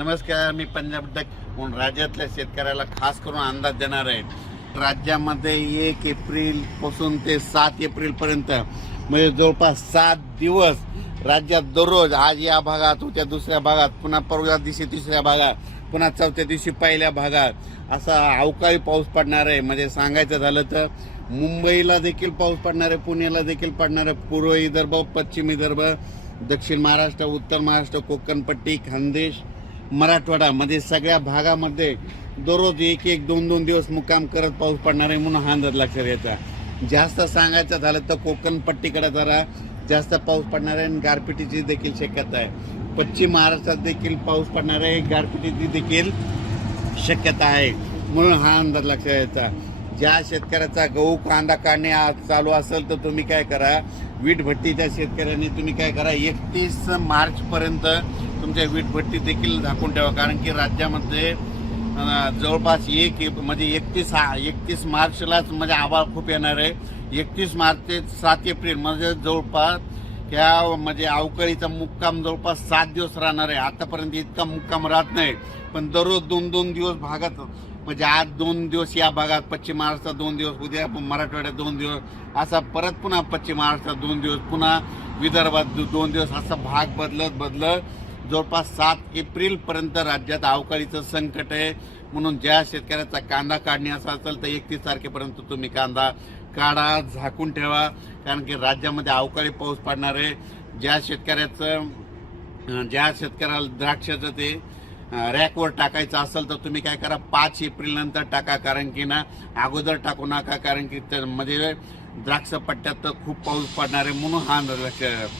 नमस्कार मी पंजाब डक म्हणून राज्यातल्या शेतकऱ्याला खास करून अंदाज देणार आहे राज्यामध्ये एक एप्रिल पासून ते सात एप्रिल पर्यंत म्हणजे जवळपास सात दिवस राज्यात दररोज आज या भागात उद्या दुसऱ्या भागात पुन्हा परवा दिवशी तिसऱ्या भागात पुन्हा चौथ्या दिवशी पहिल्या भागात असा अवकाळी पाऊस पडणार आहे म्हणजे सांगायचं झालं तर मुंबईला देखील पाऊस पडणार आहे पुण्याला देखील पडणार आहे पूर्व विदर्भ पश्चिम विदर्भ दक्षिण महाराष्ट्र उत्तर महाराष्ट्र कोकणपट्टी खानदेश मराठवाडामध्ये सगळ्या भागामध्ये दररोज एक एक दोन दोन दिवस मुक्काम करत पाऊस पडणार आहे म्हणून हा अंदाज लक्षात यायचा जास्त सांगायचं झालं तर कोकण पट्टीकडे जरा जास्त पाऊस पडणार आहे आणि गारपिटीची देखील शक्यता आहे पश्चिम महाराष्ट्रात देखील पाऊस पडणार आहे गारपिटीची देखील शक्यता आहे म्हणून हा अंदाज लक्षात यायचा ज्या शेतकऱ्याचा गहू कांदा काढणे चालू असेल तर तुम्ही काय करा वीट भट्टीच्या शेतकऱ्यांनी तुम्ही काय करा एकतीस मार्चपर्यंत वीट भट्टी देखील झाकून ठेवा कारण की राज्यामध्ये जवळपास एक म्हणजे एकतीस एकतीस मार्चलाच म्हणजे आभाळ खूप येणार आहे एकतीस मार्च ते सात एप्रिल म्हणजे जवळपास ह्या म्हणजे अवकाळीचा मुक्काम जवळपास सात दिवस राहणार आहे आतापर्यंत इतका मुक्काम राहत नाही पण दररोज दोन दोन दिवस भागात म्हणजे आज दोन दिवस या भागात पश्चिम महाराष्ट्रात दोन दिवस उद्या मराठवाड्यात दोन दिवस असा परत पुन्हा पश्चिम महाराष्ट्रात दोन दिवस पुन्हा विदर्भात दोन दिवस असा भाग बदलत बदलत जवळपास सात एप्रिलपर्यंत राज्यात अवकाळीचं संकट आहे म्हणून ज्या शेतकऱ्याचा कांदा काढणे असा असेल तर एकतीस तारखेपर्यंत तुम्ही कांदा काढा झाकून ठेवा कारण की राज्यामध्ये अवकाळी पाऊस पडणार आहे ज्या शेतकऱ्याचं ज्या शेतकऱ्याला द्राक्षाचं ते रॅकवर टाकायचं असेल तर तुम्ही काय करा पाच एप्रिलनंतर टाका कारण की ना अगोदर टाकू नका कारण की त्यामध्ये द्राक्ष पट्ट्यात तर खूप पाऊस पडणार आहे म्हणून हा लक्ष